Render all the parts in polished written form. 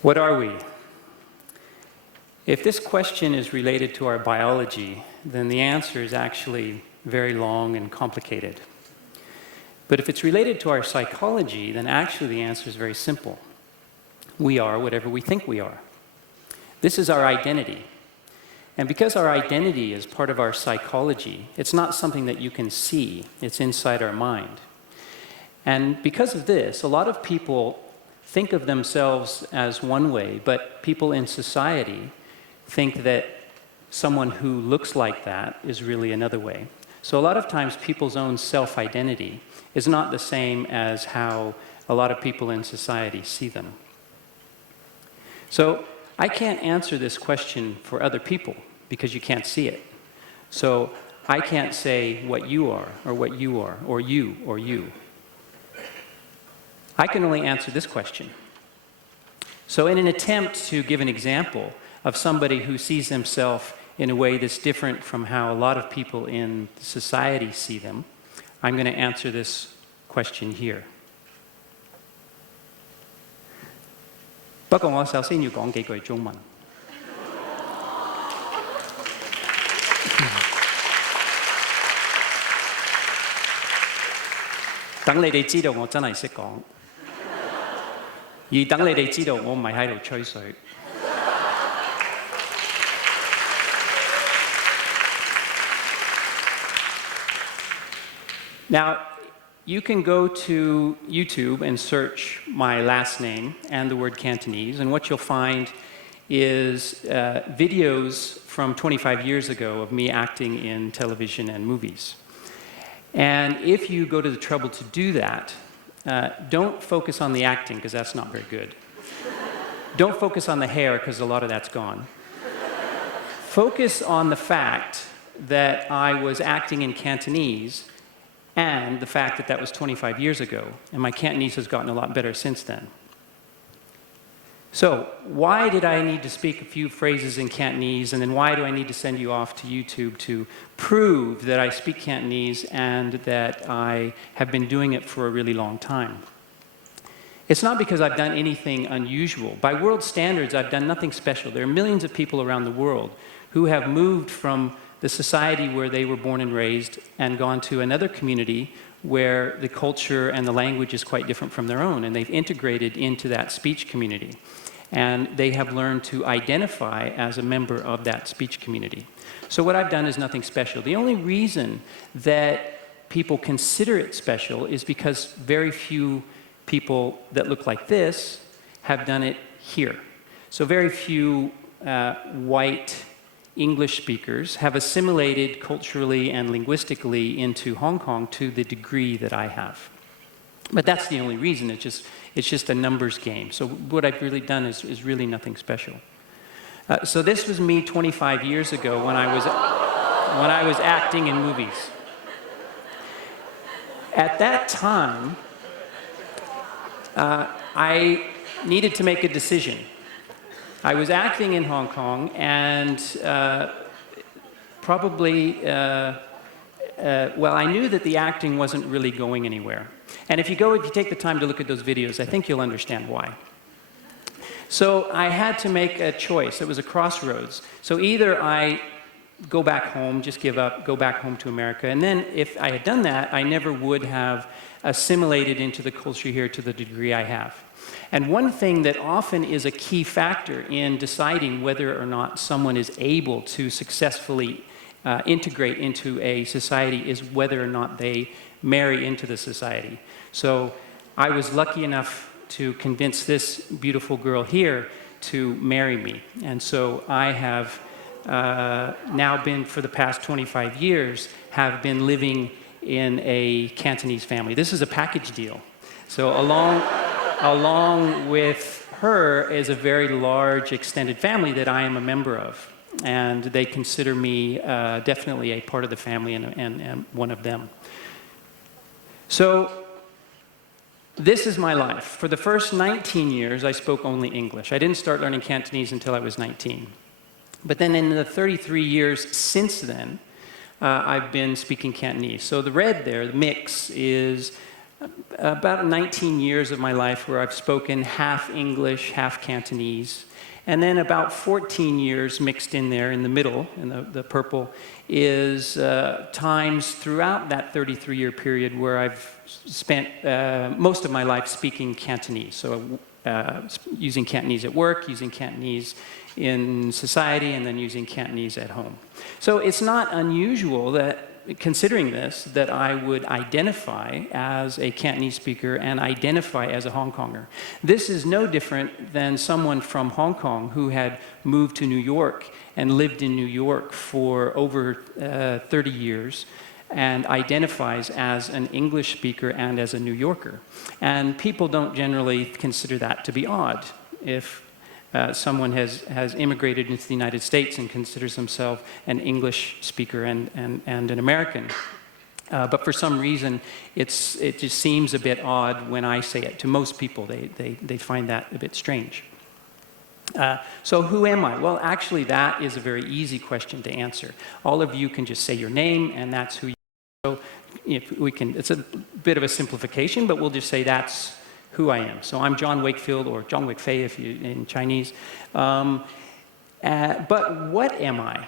What are we? If this question is related to our biology, then the answer is actually very long and complicated. But if it's related to our psychology, then actually the answer is very simple. We are whatever we think we are. This is our identity. And because our identity is part of our psychology, it's not something that you can see. It's inside our mind. And because of this, a lot of people think of themselves as one way, but people in society think that someone who looks like that is really another way. So a lot of times people's own self-identity is not the same as how a lot of people in society see them. So I can't answer this question for other people because you can't see it. So I can't say what you are, or you. I can only answer this question. So in an attempt to give an example of somebody who sees themselves in a way that's different from how a lot of people in society see them, I'm going to answer this question here. 不過我首先要講幾句中文。等你哋知道我真係識講，而等你哋知道我唔係喺度吹水。Now, you can go to YouTube and search my last name and the word Cantonese, and what you'll find is videos from 25 years ago of me acting in television and movies. And if you go to the trouble to do that, don't focus on the acting, because that's not very good. Don't focus on the hair, because a lot of that's gone. Focus on the fact that I was acting in Cantonese, and the fact that that was 25 years ago, and my Cantonese has gotten a lot better since then. So, why did I need to speak a few phrases in Cantonese, and then why do I need to send you off to YouTube to prove that I speak Cantonese and that I have been doing it for a really long time? It's not because I've done anything unusual. By world standards, I've done nothing special. There are millions of people around the world who have moved from the society where they were born and raised and gone to another community where the culture and the language is quite different from their own, and they've integrated into that speech community. And they have learned to identify as a member of that speech community. So what I've done is nothing special. The only reason that people consider it special is because very few people that look like this have done it here. So very few white English speakers have assimilated culturally and linguistically into Hong Kong to the degree that I have. But that's the only reason. It's just a numbers game. So what I've really done is really nothing special. So this was me 25 years ago when I was acting in movies. At that time, I needed to make a decision. I was acting in Hong Kong, and well, I knew that the acting wasn't really going anywhere. And if you take the time to look at those videos, I think you'll understand why. So I had to make a choice. It was a crossroads. So either I go back home, just give up, go back home to America, and then if I had done that, I never would have assimilated into the culture here to the degree I have. And one thing that often is a key factor in deciding whether or not someone is able to successfully integrate into a society is whether or not they marry into the society. So I was lucky enough to convince this beautiful girl here to marry me. And so I have now been, for the past 25 years, have been living in a Cantonese family. This is a package deal. So along with her is a very large extended family that I am a member of. And they consider me definitely a part of the family and one of them. So this is my life. For the first 19 years, I spoke only English. I didn't start learning Cantonese until I was 19. But then in the 33 years since then, I've been speaking Cantonese. So the red there, the mix, is about 19 years of my life where I've spoken half English, half Cantonese. And then about 14 years mixed in there in the middle, in the purple, is times throughout that 33-year period where I've spent most of my life speaking Cantonese. So using Cantonese at work, using Cantonese in society, and then using Cantonese at home. So it's not unusual that, considering this, that I would identify as a Cantonese speaker and identify as a Hong Konger. This is no different than someone from Hong Kong who had moved to New York and lived in New York for over 30 years and identifies as an English speaker and as a New Yorker. And people don't generally consider that to be odd. If someone has immigrated into the United States and considers himself an English speaker and an American. But for some reason, it just seems a bit odd when I say it. To most people, they find that a bit strange. So who am I? Well, actually, that is a very easy question to answer. All of you can just say your name, and that's who you are. So if we can, it's a bit of a simplification, but we'll just say that's who I am. So I'm John Wakefield, or Zhang Weifei if you in Chinese. But what am I?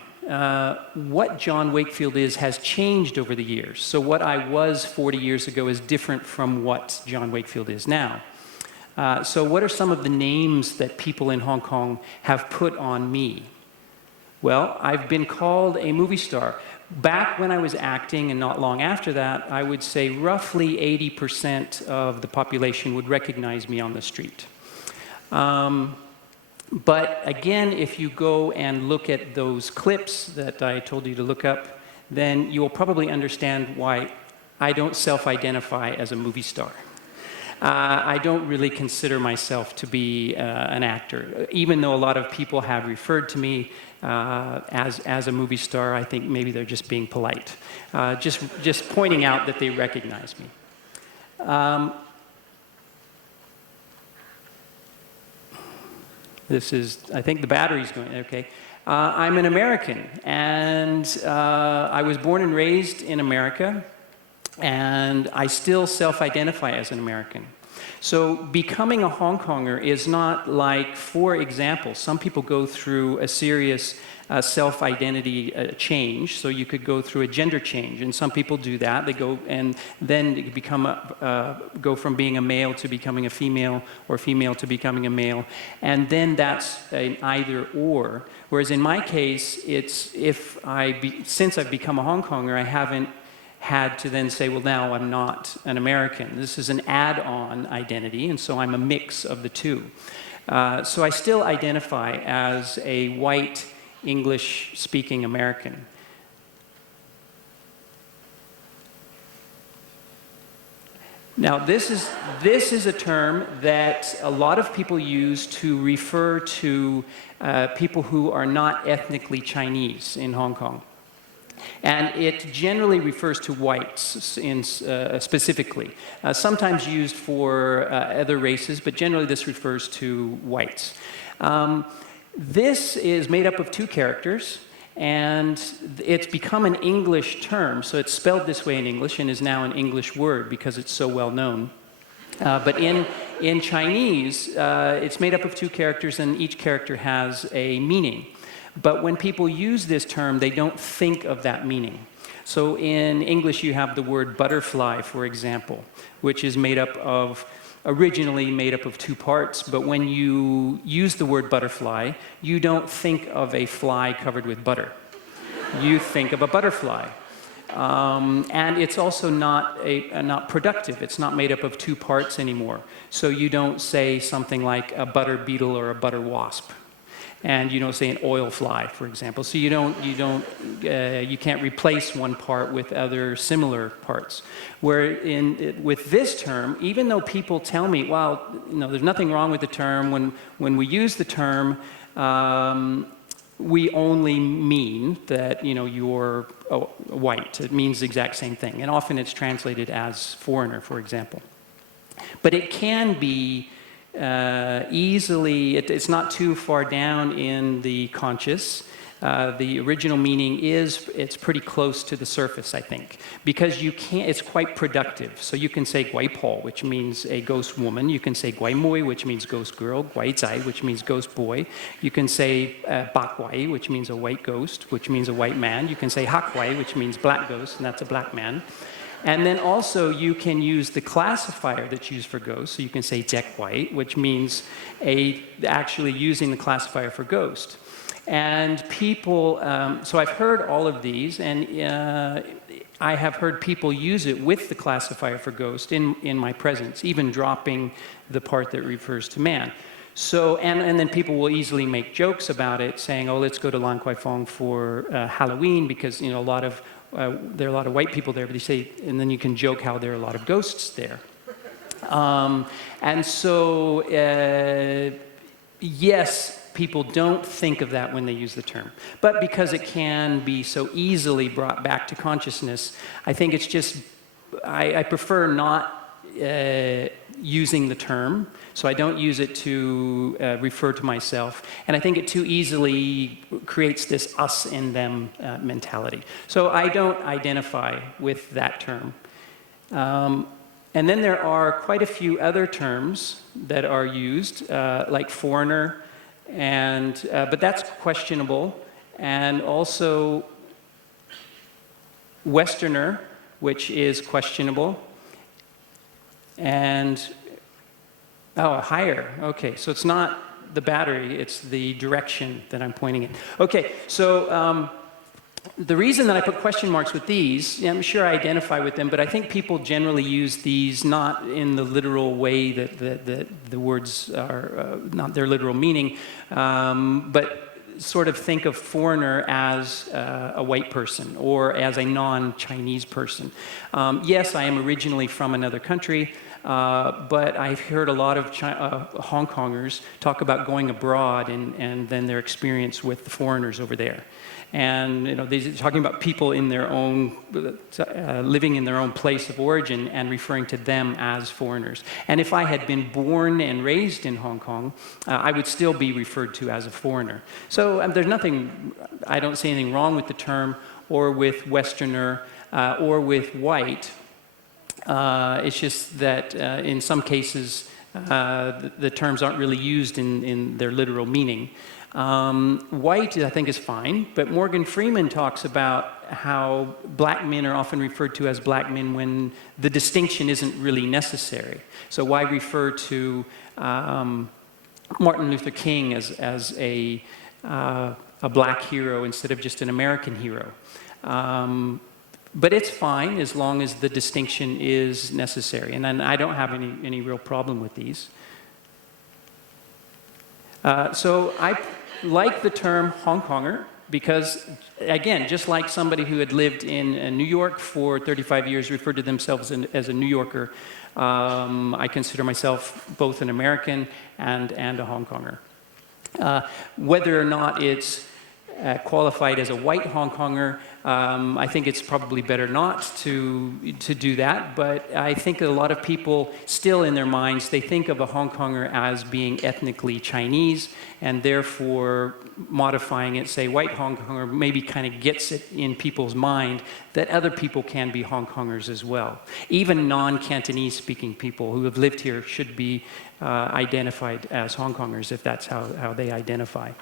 What John Wakefield is has changed over the years. So what I was 40 years ago is different from what John Wakefield is now. So what are some of the names that people in Hong Kong have put on me? Well, I've been called a movie star. Back when I was acting, and not long after that, I would say roughly 80% of the population would recognize me on the street. But again, if you go and look at those clips that I told you to look up, then you will probably understand why I don't self-identify as a movie star. I don't really consider myself to be an actor. Even though a lot of people have referred to me as a movie star, I think maybe they're just being polite. Just pointing out that they recognize me. This is, I think the battery's going, okay. I'm an American, and I was born and raised in America. And I still self-identify as an American. So becoming a Hong Konger is not like, for example, some people go through a serious self-identity change. So you could go through a gender change, and some people do that. They go and then become go from being a male to becoming a female, or female to becoming a male, and then that's an either or. Whereas in my case, it's since I've become a Hong Konger, I haven't had to then say, well, now I'm not an American. This is an add-on identity, and so I'm a mix of the two. So I still identify as a white, English-speaking American. Now, this is a term that a lot of people use to refer to people who are not ethnically Chinese in Hong Kong. And it generally refers to whites specifically, sometimes used for other races, but generally this refers to whites. This is made up of two characters, and it's become an English term, so it's spelled this way in English and is now an English word because it's so well known. But in Chinese, it's made up of two characters, and each character has a meaning. But when people use this term, they don't think of that meaning. So in English, you have the word butterfly, for example, which is originally made up of two parts. But when you use the word butterfly, you don't think of a fly covered with butter. You think of a butterfly. And it's also not productive. It's not made up of two parts anymore. So you don't say something like a butter beetle or a butter wasp. And you don't say an oil fly, for example. So you can't replace one part with other similar parts. Where with this term, even though people tell me, well, there's nothing wrong with the term. When we use the term, we only mean that you're white. It means the exact same thing, and often it's translated as foreigner, for example. But it can be easily, it's not too far down in the conscious the original meaning is, it's pretty close to the surface, I think, because you can't, it's quite productive. So you can say Guai Po, which means a ghost woman. You can say Guai Mui, which means ghost girl. Guai Zai, which means ghost boy. You can say Bak Guai, which means a white ghost, which means a white man. You can say Hak Guai, which means black ghost, and that's a black man. And then also you can use the classifier that's used for ghost. So you can say Jek Guai, which means actually using the classifier for ghost. And people, so I've heard all of these, and I have heard people use it with the classifier for ghost in my presence, even dropping the part that refers to man. So, and then people will easily make jokes about it, saying, oh, let's go to Lan Kwai Fong for Halloween, because, you know, there are a lot of white people there, but they say, and then you can joke how there are a lot of ghosts there. And so, yes, people don't think of that when they use the term. But because it can be so easily brought back to consciousness, I think it's just, I prefer not using the term, so I don't use it to refer to myself, and I think it too easily creates this us and them mentality. So I don't identify with that term. And then there are quite a few other terms that are used, like foreigner, and but that's questionable, and also Westerner, which is questionable, and higher. Okay, so it's not the battery, it's the direction that I'm pointing in. Okay, so the reason that I put question marks with these, I'm sure I identify with them, but I think people generally use these not in the literal way that the words are, not their literal meaning, but sort of think of foreigner as a white person or as a non-Chinese person. Yes, I am originally from another country, but I've heard a lot of Hong Kongers talk about going abroad and then their experience with the foreigners over there. And you know, they're talking about people in their own, living in their own place of origin and referring to them as foreigners. And if I had been born and raised in Hong Kong, I would still be referred to as a foreigner. So there's nothing, I don't see anything wrong with the term or with Westerner or with white. It's just that in some cases, the terms aren't really used in their literal meaning. White, I think, is fine, but Morgan Freeman talks about how black men are often referred to as black men when the distinction isn't really necessary. So why refer to Martin Luther King as a black hero instead of just an American hero? But it's fine as long as the distinction is necessary, and then I don't have any real problem with these. So I like the term Hong Konger because, again, just like somebody who had lived in New York for 35 years referred to themselves as a New Yorker, I consider myself both an American and a Hong Konger. Whether or not it's qualified as a white Hong Konger, I think it's probably better not to do that, but I think that a lot of people still in their minds, they think of a Hong Konger as being ethnically Chinese, and therefore modifying it, say white Hong Konger, maybe kind of gets it in people's mind that other people can be Hong Kongers as well. Even non-Cantonese speaking people who have lived here should be identified as Hong Kongers if that's how they identify.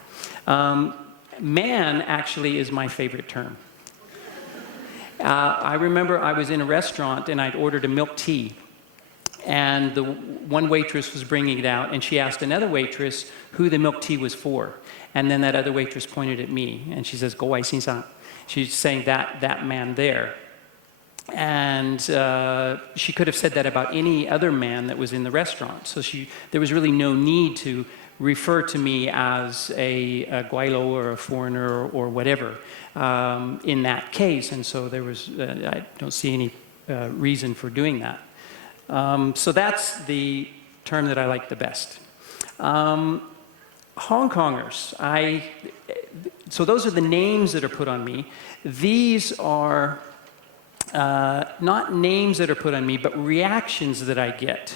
Man actually is my favorite term. I remember I was in a restaurant and I'd ordered a milk tea, and the one waitress was bringing it out, and she asked another waitress who the milk tea was for, and then that other waitress pointed at me and she says, "Go Wai Xin Sang." She's saying that man there. And she could have said that about any other man that was in the restaurant. So there was really no need to refer to me as a Guaylo or a foreigner or whatever in that case. And so there was, I don't see any reason for doing that. So that's the term that I like the best. Hong Kongers, so those are the names that are put on me. These are not names that are put on me, but reactions that I get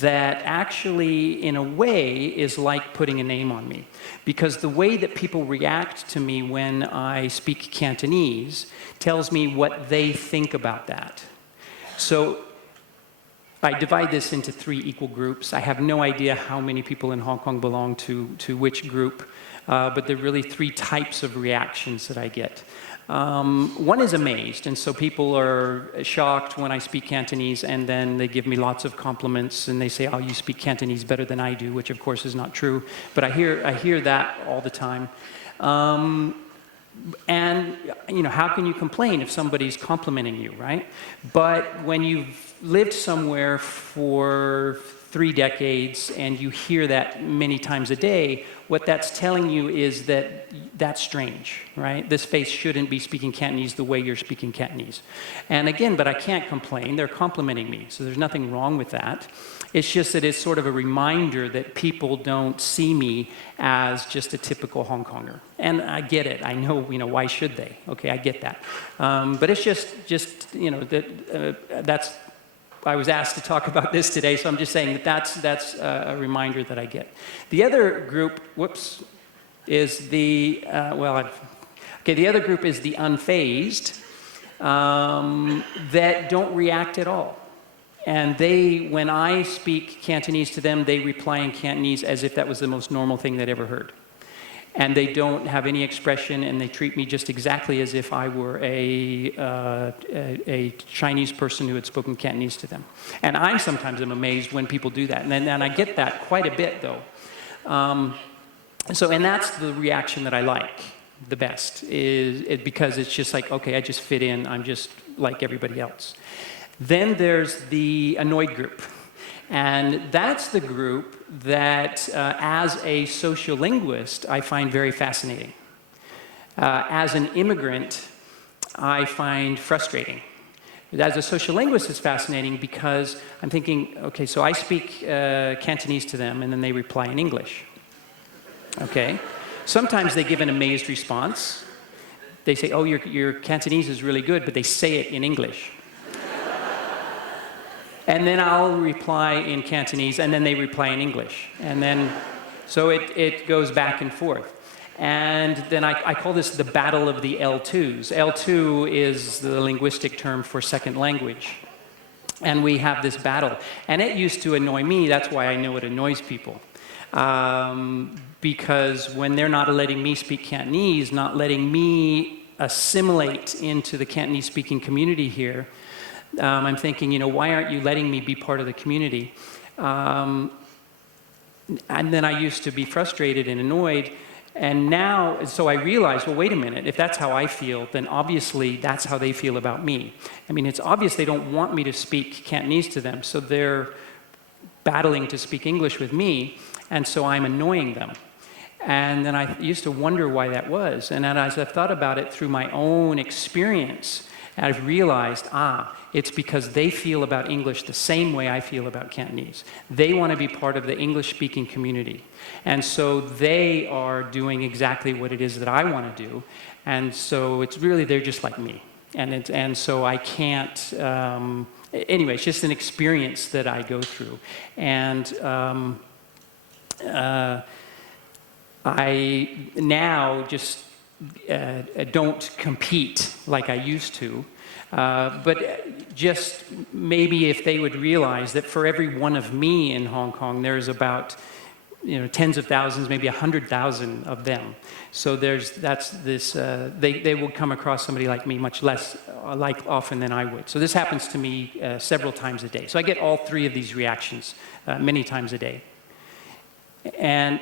that actually, in a way, is like putting a name on me. Because the way that people react to me when I speak Cantonese tells me what they think about that. So I divide this into 3 equal groups. I have no idea how many people in Hong Kong belong to which group, but there are really 3 types of reactions that I get. One is amazed, and so people are shocked when I speak Cantonese, and then they give me lots of compliments, and they say, "Oh, you speak Cantonese better than I do," which of course is not true, but I hear that all the time. And you know, how can you complain if somebody's complimenting you, right? But when you've lived somewhere for 3 decades and you hear that many times a day, what that's telling you is that that's strange, right? This face shouldn't be speaking Cantonese the way you're speaking Cantonese. And again, but I can't complain. They're complimenting me, so there's nothing wrong with that. It's just that it's sort of a reminder that people don't see me as just a typical Hong Konger. And I get it. I know, why should they? Okay, I get that. But it's just that's I was asked to talk about this today, so I'm just saying that that's a reminder that I get. The other group, is the the other group is the unfazed that don't react at all. And when I speak Cantonese to them, they reply in Cantonese as if that was the most normal thing they'd ever heard. And they don't have any expression, and they treat me just exactly as if I were a Chinese person who had spoken Cantonese to them. And I sometimes am amazed when people do that. And I get that quite a bit, though. And that's the reaction that I like the best, because it's just like, okay, I just fit in. I'm just like everybody else. Then there's the annoyed group. And that's the group that, as a sociolinguist, I find very fascinating. As an immigrant, I find frustrating. As a sociolinguist, it's fascinating because I'm thinking, okay, so I speak Cantonese to them, and then they reply in English. Okay? Sometimes they give an amazed response. They say, "Oh, your Cantonese is really good," but they say it in English. And then I'll reply in Cantonese, and then they reply in English. And then, so it goes back and forth. And then I call this the battle of the L2s. L2 is the linguistic term for second language. And we have this battle. And it used to annoy me. That's why I know it annoys people. Because when they're not letting me speak Cantonese, not letting me assimilate into the Cantonese-speaking community here, I'm thinking, why aren't you letting me be part of the community? And then I used to be frustrated and annoyed. And now, so I realized, well, wait a minute, if that's how I feel, then obviously that's how they feel about me. I mean, it's obvious they don't want me to speak Cantonese to them, so they're battling to speak English with me, and so I'm annoying them. And then I used to wonder why that was. And then as I've thought about it through my own experience, I've realized, it's because they feel about English the same way I feel about Cantonese. They want to be part of the English-speaking community. And so they are doing exactly what it is that I want to do. And so it's really, they're just like me. And so I can't, anyway, it's just an experience that I go through. And I now just don't compete like I used to. But just maybe if they would realize that for every one of me in Hong Kong, there's about tens of thousands, maybe 100,000 of them. So they will come across somebody like me much less often than I would. So this happens to me several times a day. So I get all 3 of these reactions many times a day. And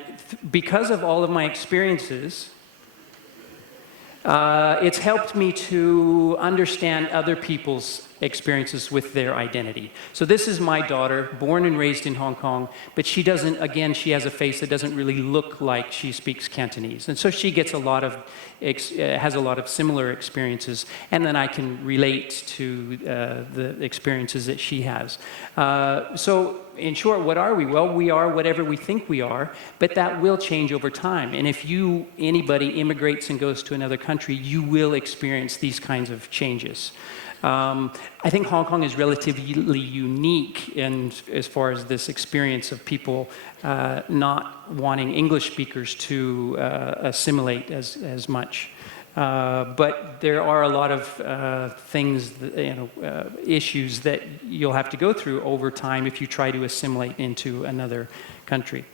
because of all of my experiences, it's helped me to understand other people's experiences with their identity. So this is my daughter, born and raised in Hong Kong, but she doesn't, again, she has a face that doesn't really look like she speaks Cantonese. And so she gets has a lot of similar experiences, and then I can relate to the experiences that she has. So in short, what are we? Well, we are whatever we think we are, but that will change over time. And if anybody immigrates and goes to another country, you will experience these kinds of changes. I think Hong Kong is relatively unique as far as this experience of people not wanting English speakers to assimilate as much. But there are a lot of things, issues that you'll have to go through over time if you try to assimilate into another country.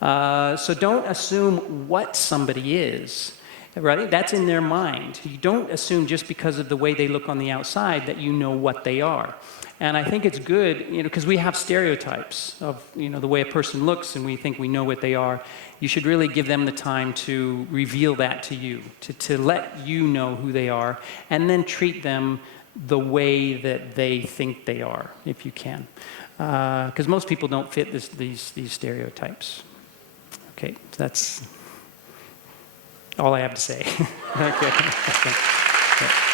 So don't assume what somebody is, right? That's in their mind. You don't assume just because of the way they look on the outside that you know what they are. And I think it's good, because we have stereotypes of, the way a person looks, and we think we know what they are. You should really give them the time to reveal that to you, to let you know who they are, and then treat them the way that they think they are, if you can. Because most people don't fit these stereotypes. Okay, that's all I have to say. Okay.